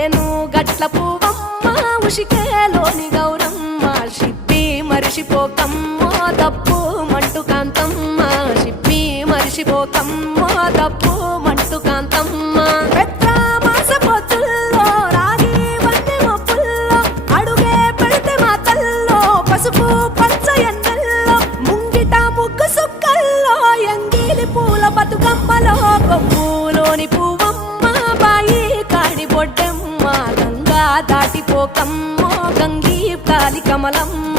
ఏను గట్ల పువ్వమ్మ ఉషికేలోని గౌరమ్మ షిప్పి మరిషిపోకమ్మో తప్పు మంటు కాంతమ్మ షిప్పి మరిషిపోకమ్మో తప్పు మంటు కాంతమ్మ పెద్ద మాస పొత్తుల్లో రాగి వన్నె మొప్పుల్లో అడుగే పెడితే మా తల్లో పసుపు పచ్చ ఎన్నెల్లో ముంగిట ముగ్గు సుక్కల్లో ఎంగిలి పూల బతుకమ్మలో కొమ్ములోని పువ్వమ్మ బాయి కాడి బొడ్డెమ్మ గంగా దాటిపోకమ్మో గంగీ కాలి కమలమ్మ